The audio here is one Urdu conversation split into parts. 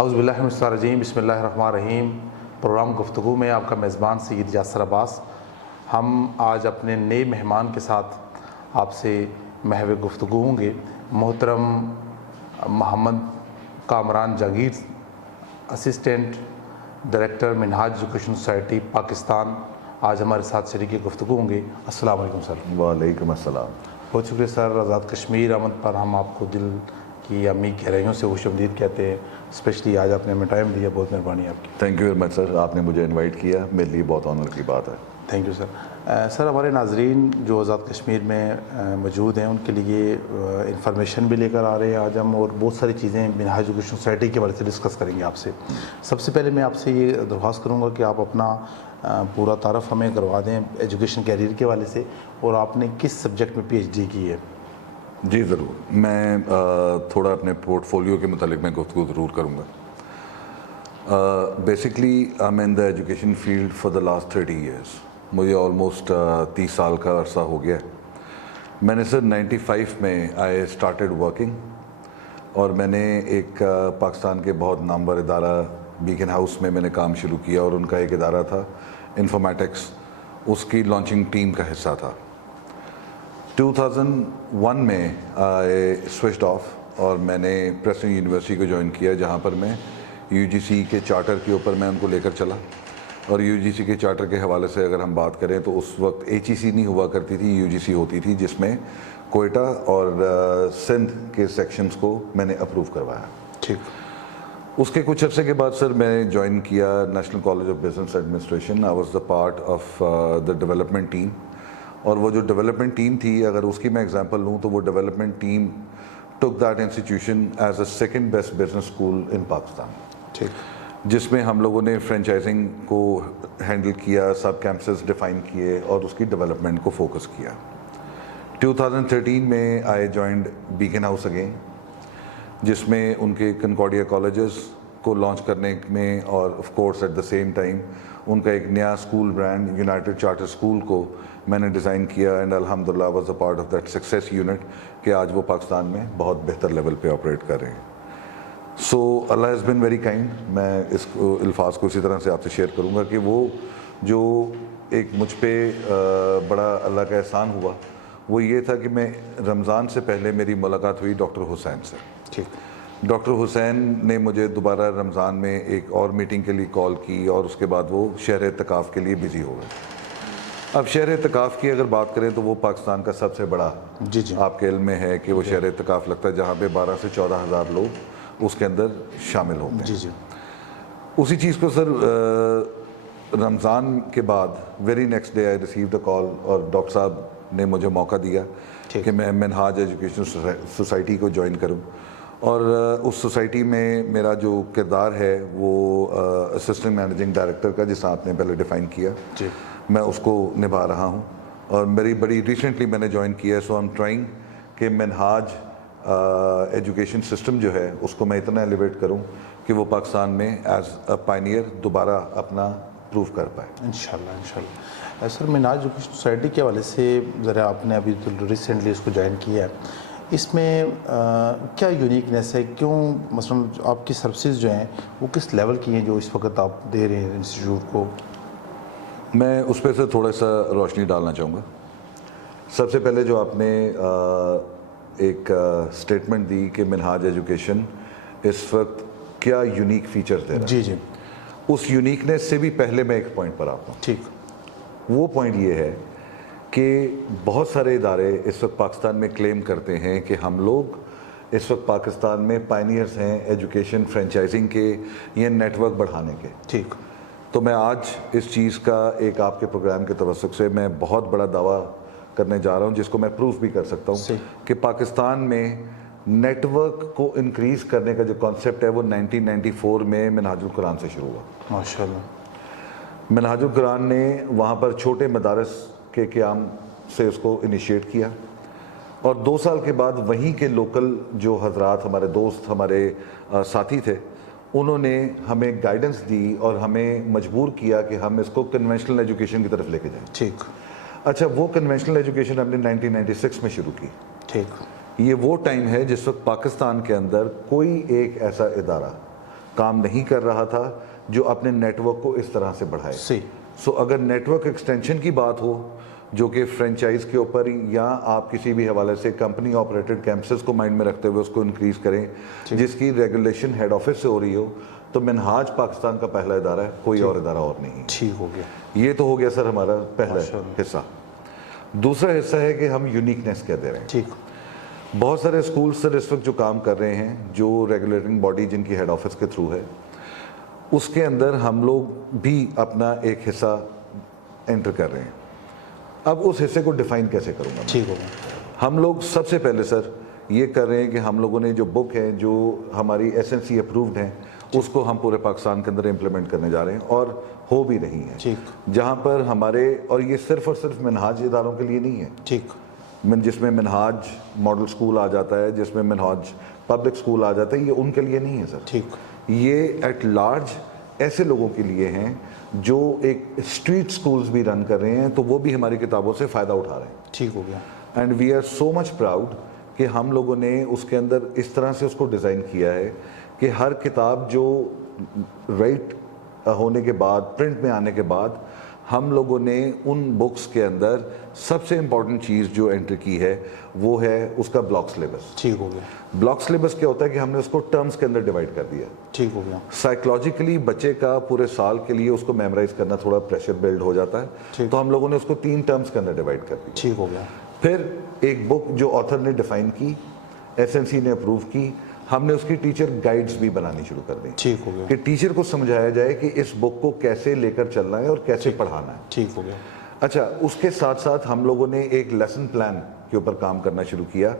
اعوذ باللہ من الشیطان الرجیم، بسم اللہ الرحمن الرحیم۔ پروگرام گفتگو میں آپ کا میزبان سید یاسر عباس۔ ہم آج اپنے نئے مہمان کے ساتھ آپ سے محو گفتگو ہوں گے۔ محترم محمد کامران جاگیر، اسسٹنٹ ڈائریکٹر منہاج ایجوکیشن سوسائٹی پاکستان، آج ہمارے ساتھ شریک گفتگو ہوں گے۔ السلام علیکم سر۔ وعلیکم السلام۔ بہت شکریہ سر، آزاد کشمیر آمد پر ہم آپ کو دل کی امی گہرائیوں سے خوش آمدید کہتے ہیں، اسپیشلی آج آپ نے ہمیں ٹائم دیا، بہت مہربانی آپ کی۔ تھینک یو ویری مچ سر، آپ نے مجھے انوائٹ کیا، میرے لیے بہت آنر کی بات ہے۔ Thank you sir. سر، ہمارے ناظرین جو آزاد کشمیر میں موجود ہیں ان کے لیے انفارمیشن بھی لے کر آ رہے ہیں آج ہم، اور بہت ساری چیزیں منہاج ایجوکیشن سوسائٹی کے بارے سے ڈسکس کریں گے آپ سے۔ سب سے پہلے میں آپ سے یہ درخواست کروں گا کہ آپ اپنا پورا تعارف ہمیں کروا دیں ایجوکیشن کیریئر کے حوالے سے، اور آپ نے کس سبجیکٹ میں پی ایچ ڈی کی ہے؟ جی ضرور، میں تھوڑا اپنے پورٹ فولیو کے متعلق میں گفتگو ضرور کروں گا۔ Basically I am in the education field for the last 30 years, مجھے آلموسٹ 30 سال کا عرصہ ہو گیا۔ میں نے سر 95 میں آئی اسٹارٹیڈ ورکنگ، اور میں نے ایک پاکستان کے بہت نامور ادارہ بیکن ہاؤس میں نے کام شروع کیا، اور ان کا ایک ادارہ تھا انفارمیٹکس، اس کی لانچنگ ٹیم کا حصہ تھا۔ 2001 میں آئی سوئچڈ آف، اور میں نے پریسٹن یونیورسٹی کو جوائن کیا، جہاں پر میں یو جی سی کے چارٹر کے اوپر میں ان کو لے کر چلا۔ اور یو جی سی کے چارٹر کے حوالے سے اگر ہم بات کریں تو اس وقت ایچ ای سی نہیں ہوا کرتی تھی، یو جی سی ہوتی تھی، جس میں کوئٹہ اور سندھ کے سیکشنز کو میں نے اپروو کروایا۔ ٹھیک۔ اس کے کچھ عرصے کے بعد سر میں نے جوائن کیا national college of business administration. I was the part of the development team, اور وہ جو ڈیولپمنٹ ٹیم تھی، اگر اس کی میں ایگزامپل لوں تو وہ development team took that institution as a second best business school ان پاکستان، ٹھیک، جس میں ہم لوگوں نے فرینچائزنگ کو ہینڈل کیا، سب کیمپسز ڈیفائن کیے، اور اس کی ڈیولپمنٹ کو فوکس کیا۔ 2013 میں I joined Beaconhouse again, جس میں ان کے کنکارڈیا کالجز کو لانچ کرنے میں، اور of course at the same time ان کا ایک نیا school brand United Charter school کو میں نے ڈیزائن کیا، اینڈ الحمدللہ was a part of that success unit کہ آج وہ پاکستان میں بہت بہتر لیول پہ آپریٹ کر رہے ہیں۔ سو اللہ ہیز بین ویری کائنڈ۔ میں اس الفاظ کو اسی طرح سے آپ سے شیئر کروں گا کہ وہ جو ایک مجھ پہ بڑا اللہ کا احسان ہوا، وہ یہ تھا کہ میں رمضان سے پہلے میری ملاقات ہوئی ڈاکٹر حسین سے۔ ٹھیک۔ ڈاکٹر حسین نے مجھے دوبارہ رمضان میں ایک اور میٹنگ کے لیے کال کی، اور اس کے بعد وہ شہر اعتکاف کے لیے بزی ہو گئے۔ اب شہر اعتکاف کی اگر بات کریں تو وہ پاکستان کا سب سے بڑا، جی، آپ کے علم میں ہے کہ وہ شہر اعتکاف لگتا ہے، جہاں پہ 12 سے 14 ہزار لوگ اس کے اندر شامل ہوتے ہیں۔ جی جی۔ اسی چیز کو سر رمضان کے بعد very next day I received a call, اور ڈاکٹر صاحب نے مجھے موقع دیا کہ میں منہاج ایجوکیشن سوسائٹی کو جوائن کروں، اور اس سوسائٹی میں میرا جو کردار ہے وہ اسسٹنٹ مینیجنگ ڈائریکٹر کا، جسے آپ نے پہلے ڈیفائن کیا، جی، میں اس کو نبھا رہا ہوں۔ اور میری بڑی ریسنٹلی میں نے جوائن کیا ہے، سو آئی ایم ٹرائنگ کہ منہاج ایجوکیشن سسٹم جو ہے اس کو میں اتنا ایلیویٹ کروں کہ وہ پاکستان میں ایز اے پائنیئر دوبارہ اپنا پروو کر پائے۔ انشاءاللہ انشاءاللہ۔ سر، منہاج ایجوکیشن سوسائٹی کے حوالے سے ذرا آپ نے ابھی ریسنٹلی اس کو جوائن کیا ہے، اس میں کیا یونیکنیس ہے؟ کیوں مثلاً آپ کی سروسز جو ہیں وہ کس لیول کی ہیں جو اس وقت آپ دے رہے ہیں انسٹیٹیوٹ کو؟ میں اس پہ سے تھوڑا سا روشنی ڈالنا چاہوں گا۔ سب سے پہلے جو آپ نے ایک اسٹیٹمنٹ دی کہ منہاج ایجوکیشن اس وقت کیا یونیک فیچرز دے رہا ہے، جی جی، اس یونیکنیس سے بھی پہلے میں ایک پوائنٹ پر آتا ہوں۔ ٹھیک۔ وہ پوائنٹ یہ ہے کہ بہت سارے ادارے اس وقت پاکستان میں کلیم کرتے ہیں کہ ہم لوگ اس وقت پاکستان میں پائنیئرز ہیں ایجوکیشن فرینچائزنگ کے یا نیٹ ورک بڑھانے کے۔ ٹھیک۔ تو میں آج اس چیز کا ایک آپ کے پروگرام کے توسط سے میں بہت بڑا دعویٰ کرنے جا رہا ہوں، جس کو میں پروف بھی کر سکتا ہوں کہ پاکستان میں نیٹ ورک کو انکریز کرنے کا جو کانسیپٹ ہے وہ 1994 میں منہاج القرآن سے شروع ہوا۔ ماشاءاللہ۔ منہاج القرآن نے وہاں پر چھوٹے مدارس کے قیام سے اس کو انیشیٹ کیا، اور 2 سال کے بعد وہیں کے لوکل جو حضرات ہمارے دوست ہمارے ساتھی تھے، انہوں نے ہمیں گائیڈنس دی اور ہمیں مجبور کیا کہ ہم اس کو کنونشنل ایجوکیشن کی طرف لے کے جائیں۔ ٹھیک۔ اچھا، وہ کنونشنل ایجوکیشن ہم نے 1996 میں شروع کی۔ ٹھیک۔ یہ وہ ٹائم ہے جس وقت پاکستان کے اندر کوئی ایک ایسا ادارہ کام نہیں کر رہا تھا جو اپنے نیٹ ورک کو اس طرح سے بڑھائے. صحیح. سو اگر نیٹ ورک ایکسٹینشن کی بات ہو جو کہ فرینچائز کے اوپر یا آپ کسی بھی حوالے سے کمپنی آپریٹڈ کیمپسز کو مائنڈ میں رکھتے ہوئے اس کو انکریز کریں جس کی ریگولیشن ہیڈ آفس سے ہو رہی ہو, تو منہاج پاکستان کا پہلا ادارہ ہے, کوئی اور ادارہ اور نہیں. ٹھیک ہو گیا. یہ تو ہو گیا سر ہمارا پہلا حصہ. دوسرا حصہ ہے کہ ہم یونیکنیس کیا دے رہے ہیں. ٹھیک. بہت سارے اسکول سر اس وقت جو کام کر رہے ہیں جو ریگولیٹنگ باڈی جن کی ہیڈ آفس کے تھرو ہے, اس کے اندر ہم لوگ بھی اپنا ایک حصہ انٹر کر رہے ہیں. اب اس حصے کو ڈیفائن کیسے کروں گا؟ ٹھیک ہوگا. ہم لوگ سب سے پہلے سر یہ کر رہے ہیں کہ ہم لوگوں نے جو بک ہے جو ہماری SNC اپرووڈ ہیں اس کو ہم پورے پاکستان کے اندر امپلیمنٹ کرنے جا رہے ہیں اور ہو بھی رہی ہیں. ٹھیک. جہاں پر ہمارے, اور یہ صرف اور صرف منہاج اداروں کے لیے نہیں ہے. ٹھیک. جس میں منہاج ماڈل سکول آ جاتا ہے, جس میں منہاج پبلک سکول آ جاتا ہے, یہ ان کے لیے نہیں ہے سر. ٹھیک. یہ ایٹ لارج ایسے لوگوں کے لیے ہیں جو ایک اسٹریٹ سکولز بھی رن کر رہے ہیں, تو وہ بھی ہماری کتابوں سے فائدہ اٹھا رہے ہیں. ٹھیک ہو گیا. And we are so much proud کہ ہم لوگوں نے اس کے اندر اس طرح سے اس کو ڈیزائن کیا ہے کہ ہر کتاب جو رائٹ ہونے کے بعد, پرنٹ میں آنے کے بعد, ہم لوگوں نے ان بکس کے اندر سب سے امپورٹنٹ چیز جو انٹر کی ہے وہ ہے اس کا بلاک سلیبس. ٹھیک ہو گیا. بلاک سلیبس کیا ہوتا ہے کہ ہم نے اس کو ٹرمز کے اندر ڈیوائڈ کر دیا. ٹھیک ہو گیا. سائیکلوجیکلی بچے کا پورے سال کے لیے اس کو میمورائز کرنا تھوڑا پریشر بلڈ ہو جاتا ہے, تو ہم لوگوں نے اس کو 3 ٹرمز کے اندر ڈیوائڈ کر دیا. ٹھیک ہو گیا. پھر ایک بک جو آتھر نے ڈیفائن کی, SNC نے اپروو کی, ہم نے اس کی ٹیچر گائیڈز بھی بنانی شروع کر دی. ٹھیک ہو گیا. کہ ٹیچر کو سمجھایا جائے کہ اس بک کو کیسے لے کر چلنا ہے اور کیسے پڑھانا ہے. ٹھیک ہو گیا. اچھا, اس کے ساتھ ساتھ ہم لوگوں نے ایک لیسن پلان کے اوپر کام کرنا شروع کیا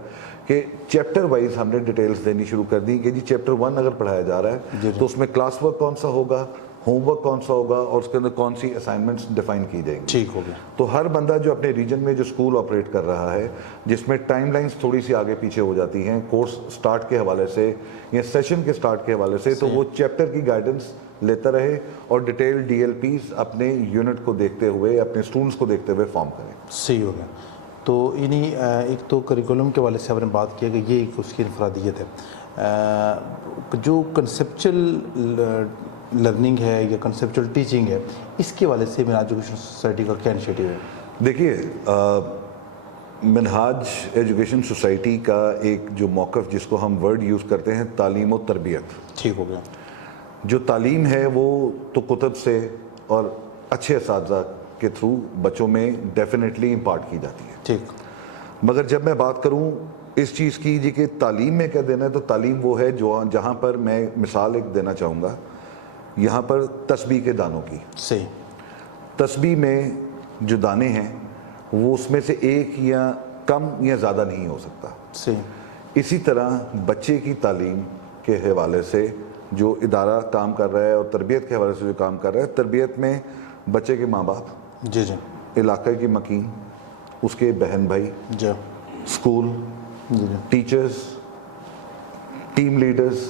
کہ چیپٹر وائز ہم نے ڈیٹیلز دینی شروع کر دی کہ جی چیپٹر 1 اگر پڑھایا جا رہا ہے تو اس میں کلاس ورک کون سا ہوگا, ہوم ورک کون سا ہوگا, اور اس کے اندر کون سی اسائنمنٹس ڈیفائن کی جائیں گی. ٹھیک ہو گیا. تو ہر بندہ جو اپنے ریجن میں جو اسکول آپریٹ کر رہا ہے, جس میں ٹائم لائنز تھوڑی سی آگے پیچھے ہو جاتی ہیں کورس سٹارٹ کے حوالے سے یا سیشن کے سٹارٹ کے حوالے سے, تو وہ چیپٹر کی گائیڈنس لیتا رہے اور ڈیٹیل DLPs اپنے یونٹ کو دیکھتے ہوئے, اپنے اسٹوڈنٹس کو دیکھتے ہوئے فارم کریں. صحیح ہو گیا. تو انہیں ایک تو کریکولم کے والے سے آپ نے بات کیا کہ یہ ایک اس کی انفرادیت ہے. جو کنسیپچل لرننگ ہے یا کنسیپچل ٹیچنگ ہے, اس کے والے سے منہاج ایجوکیشن سوسائٹی کا کیا انیشیٹو ہے؟ دیکھیے, منہاج ایجوکیشن سوسائٹی کا ایک جو موقف جس کو ہم ورڈ یوز کرتے ہیں تعلیم و تربیت. ٹھیک ہو گیا. جو تعلیم ہے وہ تو کتب سے اور اچھے اساتذہ کے تھرو بچوں میں ڈیفینیٹلی امپارٹ کی جاتی ہے. ٹھیک. مگر جب میں بات کروں اس چیز کی جی کہ تعلیم میں کیا دینا ہے, تو تعلیم وہ ہے جو جہاں پر میں مثال ایک دینا چاہوں گا, یہاں پر تسبیح کے دانوں کی. صحیح. تسبیح میں جو دانے ہیں وہ اس میں سے ایک یا کم یا زیادہ نہیں ہو سکتا. صحیح. اسی طرح بچے کی تعلیم کے حوالے سے جو ادارہ کام کر رہا ہے اور تربیت کے حوالے سے جو کام کر رہا ہے, تربیت میں بچے کے ماں باپ, جی جی, علاقے کی مکین, اس کے بہن بھائی, جی, اسکول, جی, ٹیچرز, ٹیم لیڈرز,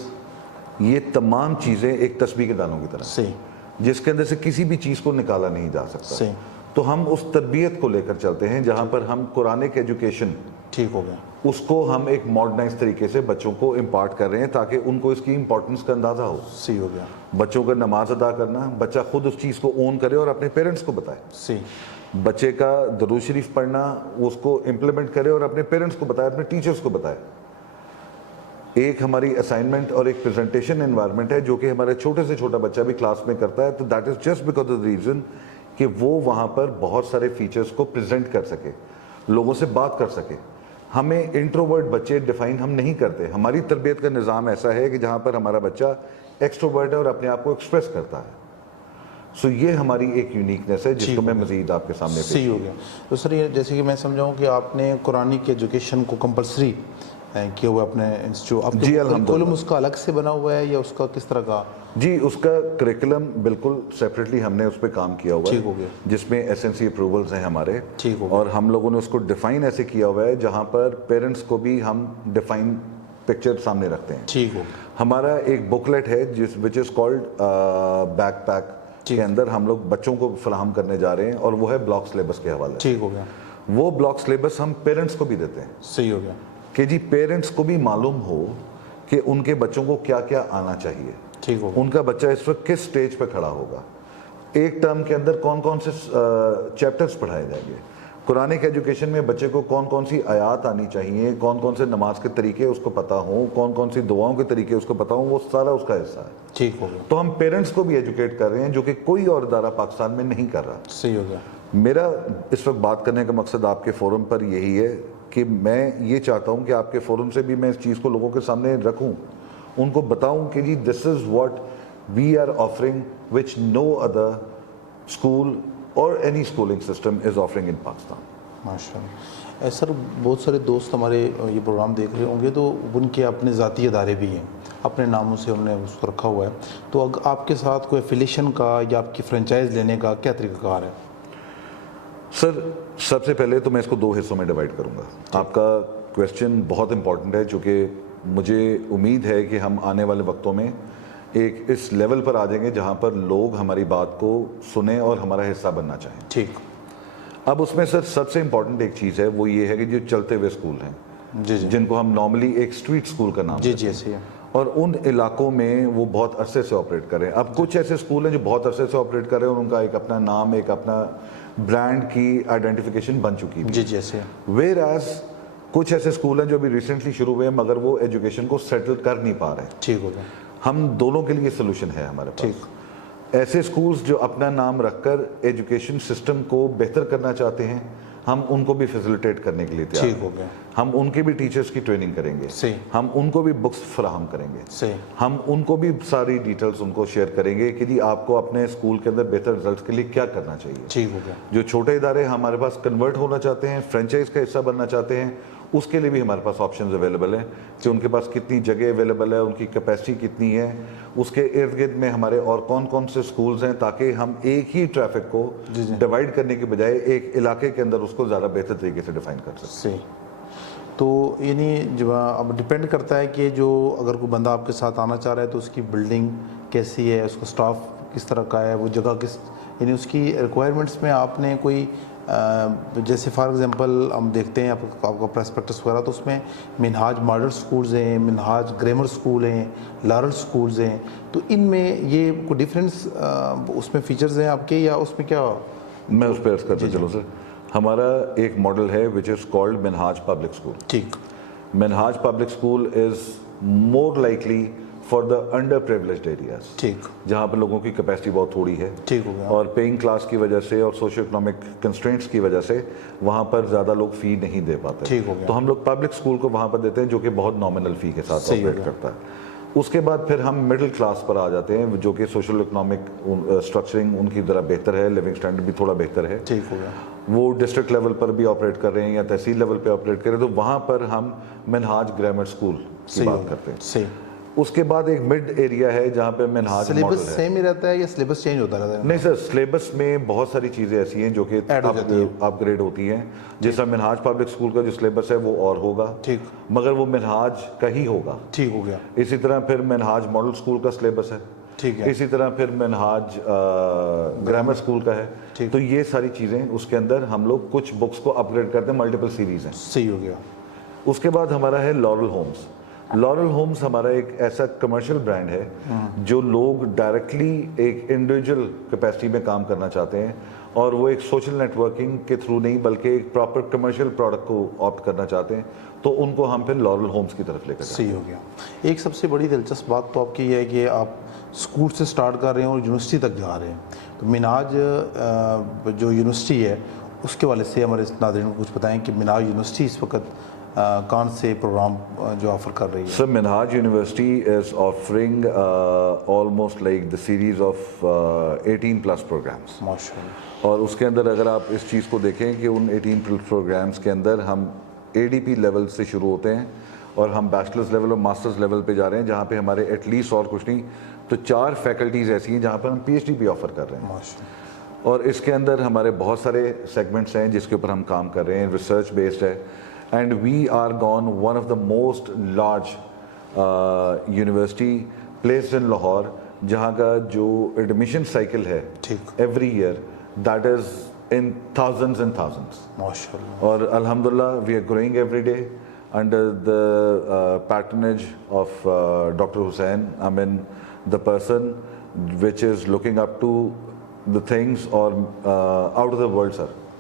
یہ تمام چیزیں ایک تسبیح کے دانوں کی طرح, صحیح, جس کے اندر سے کسی بھی چیز کو نکالا نہیں جا سکتا. صحیح. تو ہم اس تربیت کو لے کر چلتے ہیں جہاں پر ہم قرآنک ایجوکیشن, ٹھیک ہو گیا, اس کو ہم ایک ماڈرنائز طریقے سے بچوں کو امپارٹ کر رہے ہیں تاکہ ان کو اس کی امپورٹنس کا اندازہ ہو. صحیح ہو گیا. بچوں کا نماز ادا کرنا, بچہ خود اس چیز کو اون کرے اور اپنے پیرنٹس کو بتائے. صحیح. بچے کا درود شریف پڑھنا, اس کو امپلیمنٹ کرے اور اپنے پیرنٹس کو بتائے, اپنے ٹیچرز کو بتائے. ایک ہماری اسائنمنٹ اور ایک پریزنٹیشن انوائرمنٹ ہے جو کہ ہمارے چھوٹے سے چھوٹا بچہ بھی کلاس میں کرتا ہے. تو that is just because of the reason کہ وہ وہاں پر بہت سارے فیچرز کو پریزنٹ کر سکے, لوگوں سے بات کر سکے. ہمیں انٹروورٹ بچے ڈیفائن ہم نہیں کرتے. ہماری تربیت کا نظام ایسا ہے کہ جہاں پر ہمارا بچہ ایکسٹروورٹ ہے اور اپنے آپ کو ایکسپریس کرتا ہے. سو یہ ہماری ایک یونیکنیس ہے جس کو میں مزید آپ کے سامنے صحیح ہو گیا. تو سر یہ جیسے کہ میں سمجھاؤں کہ آپ نے قرآن کی ایجوکیشن کو کمپلسری کیا ہوا اپنے انسٹیٹیوٹ, جی الحمدللہ. کریکولم اس کا الگ سے بنا ہوا ہے یا اس کا کس طرح کا؟ جی, اس کا کریکولم بالکل سیپریٹلی ہم نے اس پہ کام کیا ہوا ٹھیک ہو گیا, جس میں SNC اپروولز ہیں ہمارے. ٹھیک ہو گیا. اور ہم لوگوں نے اس کو ڈیفائن ایسے کیا ہوا ہے جہاں پر پیرنٹس کو بھی ہم ڈیفائن پکچر سامنے رکھتے ہیں. ٹھیک ہو. ہمارا ایک بکلیٹ ہے جس وچ از کالڈ بیک پیک, کے اندر ہم لوگ بچوں کو فراہم کرنے جا رہے ہیں اور وہ ہے بلاک سلیبس کے حوالے سے. ٹھیک ہو گیا. وہ بلاک سلیبس ہم پیرنٹس کو بھی دیتے ہیں. صحیح ہو گیا. کہ جی پیرنٹس کو بھی معلوم ہو کہ ان کے بچوں کو کیا کیا آنا چاہیے. ٹھیک ہوگا. ان کا بچہ اس وقت کس سٹیج پہ کھڑا ہوگا, ایک ٹرم کے اندر کون کون سے چیپٹرز پڑھائے جائیں گے, قرآنک ایجوکیشن میں بچے کو کون کون سی آیات آنی چاہیے, کون کون سے نماز کے طریقے اس کو پتہ ہوں, کون کون سی دعاؤں کے طریقے اس کو پتہ ہوں, وہ سارا اس کا حصہ ہے. ٹھیک ہو گیا. تو ہم پیرنٹس کو بھی ایجوکیٹ کر رہے ہیں جو کہ کوئی اور ادارہ پاکستان میں نہیں کر رہا. صحیح ہو گیا. میرا اس وقت بات کرنے کا مقصد آپ کے فورم پر یہی ہے کہ میں یہ چاہتا ہوں کہ آپ کے فورم سے بھی میں اس چیز کو لوگوں کے سامنے رکھوں, ان کو بتاؤں کہ جی this is what we are offering which no other school اور any schooling system is offering in Pakistan. ماشاء اللہ. سر بہت سارے دوست ہمارے یہ پروگرام دیکھ رہے ہوں گے تو ان کے اپنے ذاتی ادارے بھی ہیں, اپنے ناموں سے انہوں نے اس کو رکھا ہوا ہے, تو آپ کے ساتھ کوئی ایفیلیشن کا یا آپ کی فرنچائز لینے کا کیا طریقہ کار ہے؟ سر سب سے پہلے تو میں اس کو 2 حصوں میں ڈیوائڈ کروں گا. آپ کا کویسچن بہت امپورٹنٹ ہے, چونکہ مجھے امید ہے کہ ہم آنے والے وقتوں میں ایک اس لیول پر آ جائیں گے جہاں پر لوگ ہماری بات کو سنیں اور ہمارا حصہ بننا چاہیں. ٹھیک. اب اس میں سر سب سے امپورٹنٹ ایک چیز ہے, وہ یہ ہے کہ جو چلتے ہوئے اسکول ہیں, جی جی, جن کو ہم نارملی ایک اسٹریٹ اسکول کا نام جی جی ایسے ہی ہے, اور ان علاقوں میں وہ بہت عرصے سے آپریٹ کر رہے ہیں. اب کچھ ایسے اسکول ہیں جو بہت عرصے سے آپریٹ کر رہے ہیں اور ان کا ایک اپنا نام, ایک اپنا برانڈ کی آئیڈینٹیفیکیشن بن چکی ہے. جی جی ایسے ہے. ویئر ایز کچھ ایسے اسکول ہیں جو ابھی ریسنٹلی شروع ہوئے ہیں مگر وہ ایجوکیشن کو سیٹل کر نہیں پا رہے. ٹھیک ہو گیا. ہم دونوں کے لیے سلوشن ہے ہمارے پاس. ٹھیک. ایسے اسکولز جو اپنا نام رکھ کر ایجوکیشن سسٹم کو بہتر کرنا چاہتے ہیں, ہم ان کو بھی فیسیلیٹیٹ کرنے کے لیے تیار ہیں. ٹھیک ہو گیا. ہم ان کے بھی ٹیچرز کی ٹریننگ کریں گے, صحیح. ہم ان کو بھی بکس فراہم کریں گے, صحیح. ہم ان کو بھی ساری ڈیٹیلز ان کو شیئر کریں گے کہ جی آپ کو اپنے اسکول کے اندر بہتر رزلٹس کے لیے کیا کرنا چاہیے. ٹھیک ہو گیا. جو چھوٹے ادارے ہمارے پاس کنورٹ ہونا چاہتے ہیں, فرینچائز کا حصہ بننا چاہتے ہیں, اس کے لیے بھی ہمارے پاس آپشنز اویلیبل ہیں کہ ان کے پاس کتنی جگہ اویلیبل ہے, ان کی کیپیسٹی کتنی ہے, اس کے ارد گرد میں ہمارے اور کون کون سے اسکولز ہیں, تاکہ ہم ایک ہی ٹریفک کو ڈیوائڈ کرنے کے بجائے ایک علاقے کے اندر اس کو زیادہ بہتر طریقے سے ڈیفائن کر سکیں. صحیح. تو یعنی جو اب ڈپینڈ کرتا ہے کہ جو اگر کوئی بندہ آپ کے ساتھ آنا چاہ رہا ہے تو اس کی بلڈنگ کیسی ہے, اس کا اسٹاف کس طرح کا ہے, وہ جگہ کس, یعنی اس کی ریکوائرمنٹس میں آپ نے کوئی جیسے فار ایگزامپل ہم دیکھتے ہیں آپ کا پریسپیکٹس وغیرہ, تو اس میں منہاج ماڈل سکولز ہیں, منہاج گرامر سکول ہیں, لارل سکولز ہیں, تو ان میں یہ کوئی ڈفرینس اس میں فیچرز ہیں آپ کے, یا اس میں کیا؟ میں اس پہ عرض کرتا چلوں سر. ہمارا ایک ماڈل ہے which is called Minhaj public school. ٹھیک. Minhaj public school is more likely for the underprivileged areas. ٹھیک. جہاں پہ لوگوں کی کیپیسٹی بہت تھوڑی ہے, ٹھیک ہو گیا, اور پیئنگ کلاس کی وجہ سے اور سوشو اکنامک کنسٹرینٹس کی وجہ سے وہاں پر زیادہ لوگ فی نہیں دے پاتے. ٹھیک ہو گیا. تو ہم لوگ پبلک اسکول کو وہاں پر دیتے ہیں جو کہ بہت نامنل فی کے ساتھ آپریٹ کرتا ہے. اس کے بعد پھر ہم مڈل کلاس پر آ جاتے ہیں جو کہ سوشل اکنامک اسٹرکچرنگ ان کی ذرا بہتر ہے, لیونگ اسٹینڈرڈ بھی تھوڑا بہتر ہے. ٹھیک ہو گیا. وہ ڈسٹرکٹ لیول پر بھی آپریٹ کر رہے ہیں یا تحصیل لیول پہ آپریٹ کر رہے ہیں, تو وہاں پر ہم منہاج گرامر اسکول کی بات کرتے ہیں. صحیح. اس کے بعد ایک مڈ ایریا ہے جہاں پہ منہاج ماڈل ہے. سلیبس سیم ہی رہتا ہے یا سلیبس چینج ہوتا رہتا ہے؟ نہیں سر, سلیبس میں بہت ساری چیزیں ایسی ہیں جو کہ اپ گریڈ ہوتی ہیں. جس طرح منہاج پبلک اسکول کا جو سلیبس ہے وہ اور ہوگا, ٹھیک, مگر وہ منہاج کا ہی ہوگا. ٹھیک ہو گیا. اسی طرح پھر منہاج ماڈل اسکول کا سلیبس ہے. ٹھیک ہے. اسی طرح پھر منہاج گرامر اسکول کا ہے. تو یہ ساری چیزیں اس کے اندر ہم لوگ کچھ بکس کو اپ گریڈ کرتے ہیں, ملٹیپل سیریز ہیں. صحیح ہو گیا. اس کے بعد ہمارا ہے لارل ہومز. لارل ہومز ہمارا ایک ایسا کمرشل برانڈ ہے جو لوگ ڈائریکٹلی ایک انڈیویجول کیپیسٹی میں کام کرنا چاہتے ہیں, اور وہ ایک سوشل نیٹ ورکنگ کے تھرو نہیں بلکہ ایک پراپر کمرشل پروڈکٹ کو آپٹ کرنا چاہتے ہیں, تو ان کو ہم پھر لارل ہومز کی طرف لے کر. صحیح ہو گیا. ایک سب سے بڑی دلچسپ بات تو آپ کی یہ ہے کہ آپ اسکول سے اسٹارٹ کر رہے ہیں اور یونیورسٹی تک جا رہے ہیں. تو منہاج جو یونیورسٹی ہے اس کے والے سے ہمارے ناظرین کو کچھ بتائیں کہ منہاج یونیورسٹی اس وقت کون سے پروگرام جو آفر کر رہی ہے؟ Sir Minhaj university is offering almost like the series of 18+ programmes. ماشاء اللہ. اور اس کے اندر اگر آپ اس چیز کو دیکھیں کہ ان 18 پروگرامس کے اندر ہم ADP لیول سے شروع ہوتے ہیں اور ہم بیچلرز لیول اور ماسٹرز لیول پہ جا رہے ہیں, جہاں پہ ہمارے ایٹ لیسٹ اور کچھ نہیں تو 4 فیکلٹیز ایسی ہیں جہاں پر ہم PhD بھی آفر کر رہے ہیں. اور اس کے اندر ہمارے بہت سارے سیگمنٹس ہیں جس کے اوپر ہم کام کر رہے ہیں, ریسرچ بیسڈ ہے. And we are gone one of the most large university placed in Lahore, جہاں کا جو ایڈمیشن سائیکل ہے every year that is in thousands and thousands. ماشاء اللہ. اور الحمدللہ we are growing every day under the patronage of Dr. Hussain. I mean the person which is looking up to the things or out of the world sir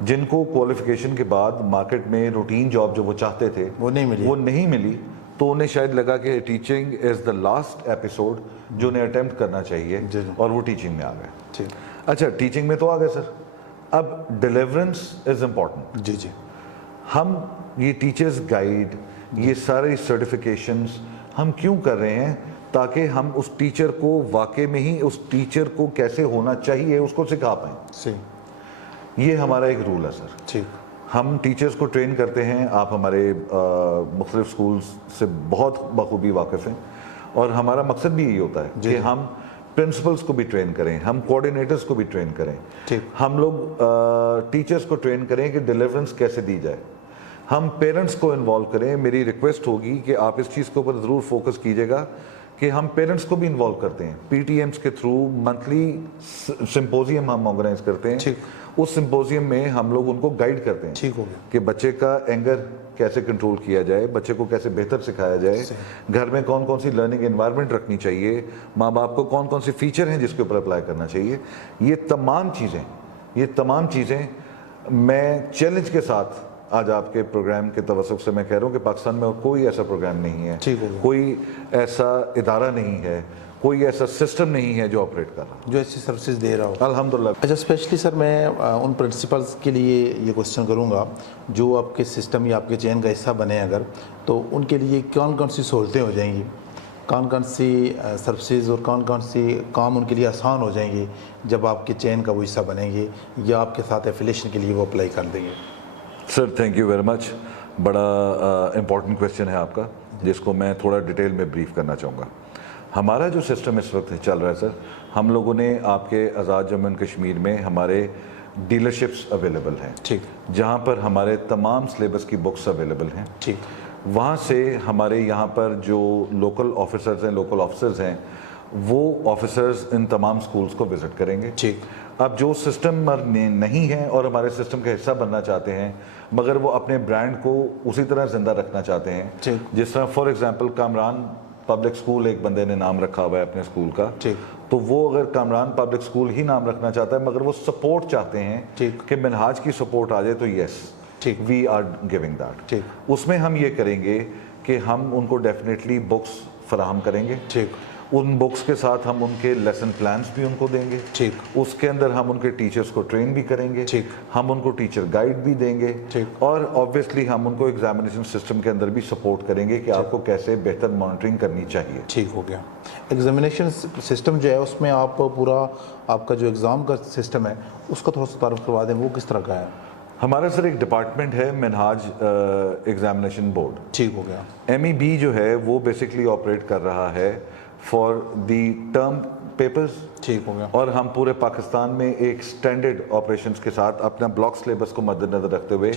جن کو کوالیفیکیشن کے بعد مارکیٹ میں روٹین جاب جو وہ چاہتے تھے وہ نہیں ملی تو انہیں شاید لگا کہ teaching is the last episode جو انہیں اٹیمپٹ کرنا چاہیے, اور وہ ٹیچنگ میں آ گئے. اچھا, ٹیچنگ میں تو آ گئے سر, اب ڈیلیورنس از امپورٹنٹ. جی ہم یہ ٹیچرز گائیڈ, یہ سارے سرٹیفکیشنز ہم کیوں کر رہے ہیں؟ تاکہ ہم اس ٹیچر کو واقع میں ہی اس ٹیچر کو کیسے ہونا چاہیے اس کو سکھا پائیں. یہ ہمارا ایک رول ہے سر. ہم ٹیچرز کو ٹرین کرتے ہیں, آپ ہمارے مختلف سکولز سے بہت بخوبی واقف ہیں, اور ہمارا مقصد بھی یہی ہوتا ہے کہ ہم پرنسپلز کو بھی ٹرین کریں, ہم کوآرڈینیٹرز کو بھی ٹرین کریں, ہم لوگ ٹیچرز کو ٹرین کریں کہ ڈیلیورنس کیسے دی جائے, ہم پیرنٹس کو انوالو کریں. میری ریکویسٹ ہوگی کہ آپ اس چیز کے اوپر ضرور فوکس کیجیے گا کہ ہم پیرنٹس کو بھی انوالو کرتے ہیں. پی ٹی ایمس کے تھرو منتھلی سمپوزیم ہم آرگنائز کرتے ہیں. اس سمپوزیم میں ہم لوگ ان کو گائیڈ کرتے ہیں کہ بچے کا اینگر کیسے کنٹرول کیا جائے, بچے کو کیسے بہتر سکھایا جائے, گھر میں کون کون سی لرننگ انوائرمنٹ رکھنی چاہیے, ماں باپ کو کون کون سی فیچر ہیں جس کے اوپر اپلائی کرنا چاہیے. یہ تمام چیزیں میں چیلنج کے ساتھ آج آپ کے پروگرام کے توسط سے میں کہہ رہا ہوں کہ پاکستان میں کوئی ایسا پروگرام نہیں ہے, کوئی ایسا ادارہ نہیں ہے, کوئی ایسا سسٹم نہیں ہے جو آپریٹ کر رہا جو ایسی سروسز دے رہا ہو. الحمدللہ. اچھا, اسپیشلی سر میں ان پرنسپلز کے لیے یہ کوشچن کروں گا جو آپ کے سسٹم یا آپ کے چین کا حصہ بنے اگر, تو ان کے لیے کون کون سی سہولتیں ہو جائیں گی, کون کون سی سروسز اور کون کون سی کام ان کے لیے آسان ہو جائیں گے جب آپ کے چین کا وہ حصہ بنیں گے یا آپ کے ساتھ ایفیلیشن کے لیے وہ اپلائی کر دیں گے؟ Sir thank you very much. بڑا امپورٹنٹ کویشچن ہے آپ کا, جس کو میں تھوڑا ڈیٹیل میں بریف کرنا چاہوں گا. ہمارا جو سسٹم اس وقت چل رہا ہے سر, ہم لوگوں نے آپ کے آزاد جموں اینڈ کشمیر میں ہمارے ڈیلرشپس اویلیبل ہیں, جہاں پر ہمارے تمام سلیبس کی بکس اویلیبل ہیں. وہاں سے ہمارے یہاں پر جو لوکل آفیسرز ہیں وہ آفیسرز ان تمام سکولز کو وزٹ کریں گے. اب جو سسٹم نہیں ہیں اور ہمارے سسٹم کا حصہ بننا چاہتے ہیں مگر وہ اپنے برانڈ کو اسی طرح زندہ رکھنا چاہتے ہیں, جس طرح for example Kamran public school ایک بندے نے نام رکھا ہوا ہے اپنے سکول کا, تو وہ اگر کامران پبلک سکول ہی نام رکھنا چاہتا ہے مگر وہ سپورٹ چاہتے ہیں کہ منہاج کی سپورٹ آ جائے, تو یس وی آر گیونگ دیٹ. اس میں ہم یہ کریں گے کہ ہم ان کو ڈیفینیٹلی بکس فراہم کریں گے. ان بکس کے ساتھ ہم ان کے لیسن پلانس بھی ان کو دیں گے. اس کے اندر ہم ان کے ٹیچرز کو ٹرین بھی کریں گے, ہم ان کو ٹیچر گائیڈ بھی دیں گے, اور آبویسلی ہم ان کو ایگزامینیشن سسٹم کے اندر بھی سپورٹ کریں گے کہ آپ کو کیسے بہتر مانیٹرنگ کرنی چاہیے. ٹھیک ہو گیا. ایگزامینیشن سسٹم جو ہے اس میں آپ پورا آپ کا جو ایگزام کا سسٹم ہے اس کا تھوڑا سا تعارف کروا دیں, وہ کس طرح کا ہے؟ ہمارا سر ایک ڈپارٹمنٹ ہے منہاج ایگزامینیشن بورڈ. ٹھیک ہو گیا. MEB جو ہے وہ بیسکلی آپریٹ کر رہا ہے فار دی ٹرم پیپرز. ٹھیک ہو گیا. اور ہم پورے پاکستان میں ایک سٹینڈرڈ آپریشنز کے ساتھ اپنا بلاک سلیبس کو مد نظر رکھتے ہوئے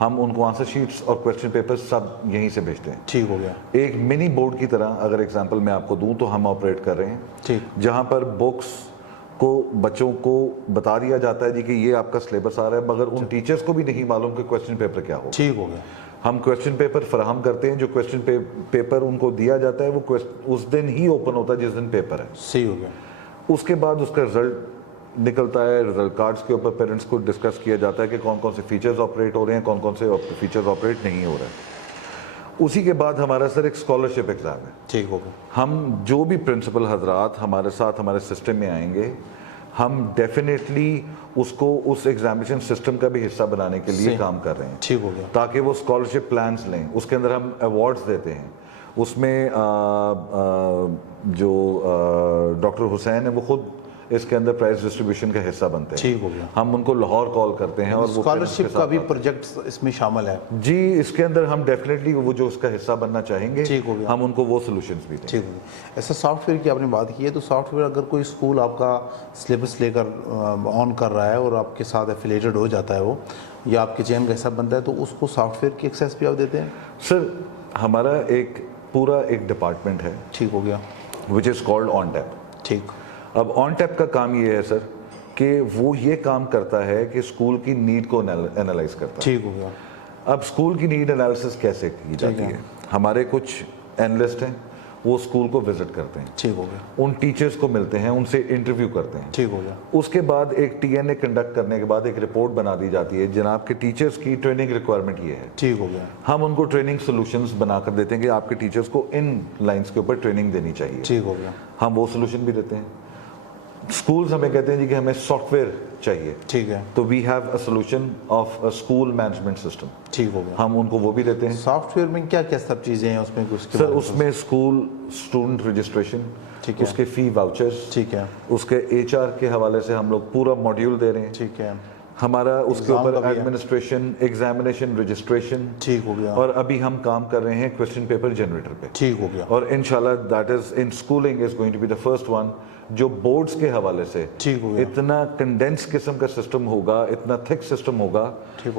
ہم ان کو آنسر شیٹس اور کویسچن پیپرز سب یہیں سے بھیجتے ہیں. ٹھیک ہو گیا. ایک منی بورڈ کی طرح اگر ایگزامپل میں آپ کو دوں تو ہم آپریٹ کر رہے ہیں, جہاں پر بکس کو بچوں کو بتا دیا جاتا ہے جی کہ یہ آپ کا سلیبس آ رہا ہے, مگر ان ٹیچرز کو بھی نہیں معلوم کہ کویسچن پیپر کیا ہو. ٹھیک ہو گیا. ہم کویسچن پیپر فراہم کرتے ہیں, جو کویسچن پیپر ان کو دیا جاتا ہے وہ اس دن ہی اوپن ہوتا ہے جس دن پیپر ہے. صحیح ہو گیا. اس کے بعد اس کا رزلٹ نکلتا ہے, رزلٹ کارڈز کے اوپر پیرنٹس کو ڈسکس کیا جاتا ہے کہ کون کون سے فیچرز آپریٹ ہو رہے ہیں, کون کون سے فیچرز آپریٹ نہیں ہو رہے ہیں. اسی کے بعد ہمارا سر ایک اسکالرشپ ایگزام ہے. ٹھیک ہوگا. ہم جو بھی پرنسپل حضرات ہمارے ساتھ ہمارے سسٹم میں آئیں گے, ہم ڈیفینیٹلی اس کو اس ایگزامینیشن سسٹم کا بھی حصہ بنانے کے لیے کام کر رہے ہیں. ٹھیک ہو گیا. تاکہ وہ اسکالرشپ پلانس لیں. اس کے اندر ہم ایوارڈز دیتے ہیں. اس میں جو ڈاکٹر حسین ہے وہ خود اس کے اندر پرائز ڈسٹریبیوشن کا حصہ بنتے ہیں. ٹھیک ہو گیا. ہم ان کو لاہور کال کرتے ہیں, اور اسکالرشپ کا بھی پروجیکٹ اس میں شامل ہے. جی, اس کے اندر ہم ڈیفینیٹلی وہ جو اس کا حصہ بننا چاہیں گے ہم ان کو وہ سولوشنز بھی دیں. ٹھیک ہو گیا. ایسا سافٹ ویئر کی آپ نے بات کی ہے, تو سافٹ ویئر اگر کوئی اسکول آپ کا سلیبس لے کر آن کر رہا ہے اور آپ کے ساتھ ایفیلیٹڈ ہو جاتا ہے وہ, یا آپ کے چین کا حصہ بنتا ہے, تو اس کو سافٹ ویئر کی ایکسیس بھی آپ دیتے ہیں؟ سر ہمارا ایک پورا ایک ڈپارٹمنٹ ہے. ٹھیک ہو گیا. وچ از کالڈ آن ٹیپ. ٹھیک. اب آن ٹیپ کا کام یہ ہے سر کہ وہ یہ کام کرتا ہے کہ اسکول کی نیڈ کو انالائز کرتا ہے. ٹھیک ہو گیا. اب اسکول کی نیڈ انالیسس کیسے کی جاتی ہے؟ ہمارے کچھ اینالسٹ ہیں, وہ اسکول کو وزٹ کرتے ہیں, ٹھیک ہو گیا, ان ٹیچرز کو ملتے ہیں, ان سے انٹرویو کرتے ہیں. ٹھیک ہو گیا. اس کے بعد ایک ٹی این اے کنڈکٹ کرنے کے بعد ایک رپورٹ بنا دی جاتی ہے, جناب کے ٹیچرز کی ٹریننگ ریکوائرمنٹ یہ ہے. ٹھیک ہو گیا. ہم ان کو ٹریننگ سولوشنز بنا کر دیتے ہیں کہ آپ کے ٹیچرز کو ان لائنز کے اوپر ٹریننگ دینی چاہیے. ٹھیک ہو گیا. ہم وہ سولوشن بھی دیتے ہیں. اسکولز ہمیں کہتے ہیں جی کہ ہمیں سافٹ ویئر چاہیے, ٹھیک ہے, تو we have a solution of a school management system. ٹھیک ہو گیا. ہم ان کو وہ بھی دیتے ہیں. سافٹ ویئر میں کیا کیا سب چیزیں ہیں اس میں کچھ؟ سر اس میں اسکول اسٹوڈنٹ رجسٹریشن, ٹھیک ہے, اس کے فی واؤچرز, ٹھیک ہے, اس کے ایچ آر کے حوالے سے ہم لوگ پورا ماڈیول دے رہے ہیں. ٹھیک ہے, ہمارا اس کے اوپر ایڈمنسٹریشن, ایگزامینیشن, رجسٹریشن. ٹھیک ہو گیا. اور ابھی ہم کام کر رہے ہیں کویسچن پیپر جنریٹر پہ. ٹھیک ہو گیا. اور انشاءاللہ that is in schooling is going to be the first one جو بورڈز کے حوالے سے ٹھیک ہو گیا. اتنا کنڈینس قسم کا سسٹم ہوگا, اتنا تھک سسٹم ہوگا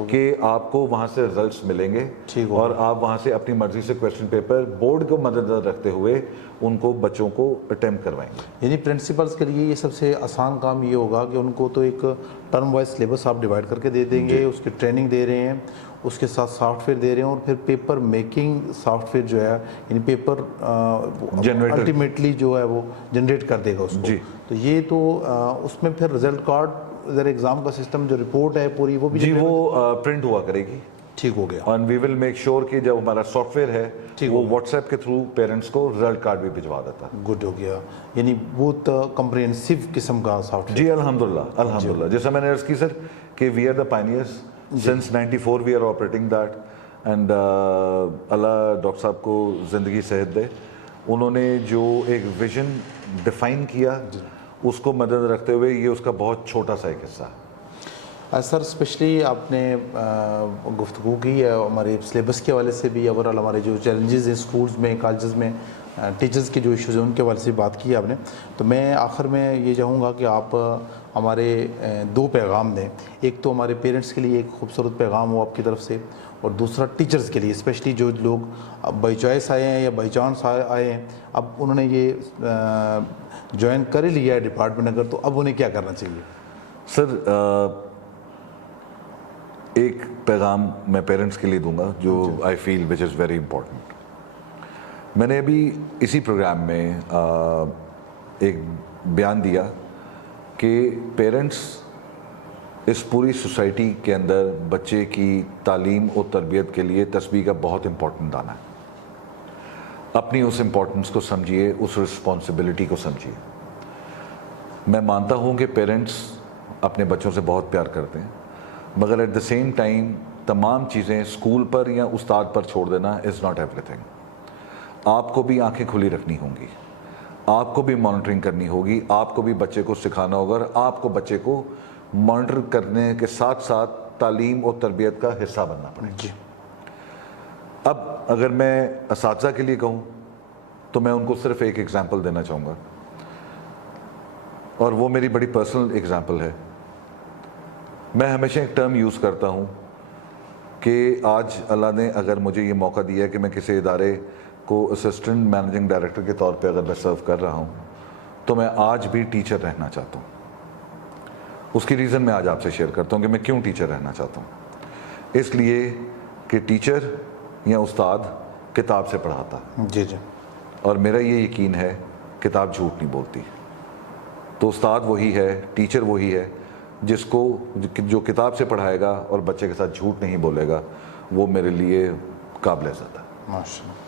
کہ آپ کو وہاں سے ریزلٹس ملیں گے, اور آپ وہاں سے اپنی مرضی سے کویسچن پیپر بورڈ کو مد نظر رکھتے ہوئے ان کو بچوں کو اٹیمپٹ کروائیں گے. یعنی پرنسپلس کے لیے یہ سب سے آسان کام یہ ہوگا کہ ان کو تو ایک ٹرم وائز سلیبس آپ ڈیوائڈ کر کے دے دیں گے, اس کی ٹریننگ دے رہے ہیں, اس کے ساتھ سافٹ ویئر دے رہے ہیں, اور پھر پیپر میکنگ سافٹ ویئر جو ہے یعنی پیپر الٹیمیٹلی جو ہے وہ جنریٹ کر دے گا اس کو. تو یہ تو اس میں پھر رزلٹ کارڈ ادھر ایگزام کا سسٹم جو رپورٹ ہے پوری وہ بھی جی وہ پرنٹ ہوا کرے گی. ٹھیک ہو گیا. And we will make sure کہ جب ہمارا سافٹ ویئر ہے وہ واٹس ایپ کے تھرو پیرنٹس کو رزلٹ کارڈ بھی بھجوا دیتا ہے. گڈ ہو گیا. یعنی بہت کمپریہنسو قسم کا سافٹ ویئر. جی الحمدللہ الحمدللہ. جیسا میں نے عرض کی سر کہ we are the pioneers since 94 we are operating that. And اللہ ڈاکٹر صاحب کو زندگی صحت دے, انہوں نے جو ایک ویژن ڈیفائن کیا اس کو مدد رکھتے ہوئے یہ اس کا بہت چھوٹا سا ایک حصہ ہے. سر اسپیشلی آپ نے گفتگو کی ہے ہمارے سلیبس کے حوالے سے بھی, اوور آل ہمارے جو چیلنجز ہیں اسکولز میں کالجز میں ٹیچرز کے جو ایشوز ہیں ان کے حوالے سے بات کی ہے آپ نے. تو میں آخر میں یہ چاہوں گا کہ آپ ہمارے دو پیغام دیں. ایک تو ہمارے پیرنٹس کے لیے ایک خوبصورت پیغام ہو آپ کی طرف سے, اور دوسرا ٹیچرز کے لیے اسپیشلی جو لوگ بائی چوائس آئے ہیں یا بائی چانس آئے ہیں, اب انہوں نے یہ جوائن کر ہی لیا ہے ڈپارٹمنٹ اگر, تو اب انہیں کیا کرنا چاہیے؟ سر ایک پیغام میں پیرنٹس کے لیے دوں گا جو آئی فیل وچ از ویری امپورٹنٹ. میں نے ابھی اسی پروگرام میں ایک بیان دیا کہ پیرنٹس اس پوری سوسائٹی کے اندر بچے کی تعلیم و تربیت کے لیے تسبیح کا بہت امپورٹنٹ دانہ ہے. اپنی اس امپورٹنس کو سمجھیے, اس رسپانسبلٹی کو سمجھیے. میں مانتا ہوں کہ پیرنٹس اپنے بچوں سے بہت پیار کرتے ہیں, مگر ایٹ دا سیم ٹائم تمام چیزیں اسکول پر یا استاد پر چھوڑ دینا از ناٹ ایوری تھنگ. آپ کو بھی آنکھیں کھلی رکھنی ہوں گی, آپ کو بھی مانیٹرنگ کرنی ہوگی, آپ کو بھی بچے کو سکھانا ہوگا, اور آپ کو بچے کو مانیٹر کرنے کے ساتھ ساتھ تعلیم اور تربیت کا حصہ بننا پڑے گا. اب اگر میں اساتذہ کے لیے کہوں تو میں ان کو صرف ایک ایگزامپل دینا چاہوں گا, اور وہ میری بڑی پرسنل ایگزامپل ہے. میں ہمیشہ ایک ٹرم یوز کرتا ہوں کہ آج اللہ نے اگر مجھے یہ موقع دیا ہے کہ میں کسی ادارے کو اسسٹنٹ مینیجنگ ڈائریکٹر کے طور پہ اگر میں سرو کر رہا ہوں, تو میں آج بھی ٹیچر رہنا چاہتا ہوں. اس کی ریزن میں آج آپ سے شیئر کرتا ہوں کہ میں کیوں ٹیچر رہنا چاہتا ہوں. اس لیے کہ ٹیچر یا استاد کتاب سے پڑھاتا ہے. جی جی. اور میرا یہ یقین ہے کتاب جھوٹ نہیں بولتی. تو استاد وہی ہے, ٹیچر وہی ہے جس کو جو کتاب سے پڑھائے گا اور بچے کے ساتھ جھوٹ نہیں بولے گا, وہ میرے لیے قابل عزت ہے. ماشاء اللہ.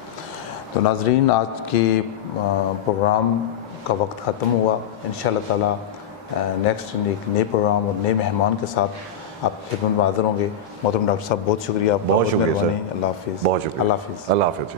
تو ناظرین, آج کے پروگرام کا وقت ختم ہوا. انشاءاللہ تعالیٰ نیکسٹ ایک نئے پروگرام اور نئے مہمان کے ساتھ آپ خدمت میں حاضر ہوں گے. محترم ڈاکٹر صاحب بہت شکریہ. بہت شکریہ سر. اللہ حافظ. بہت شکریہ. اللہ حافظ. اللہ حافظ.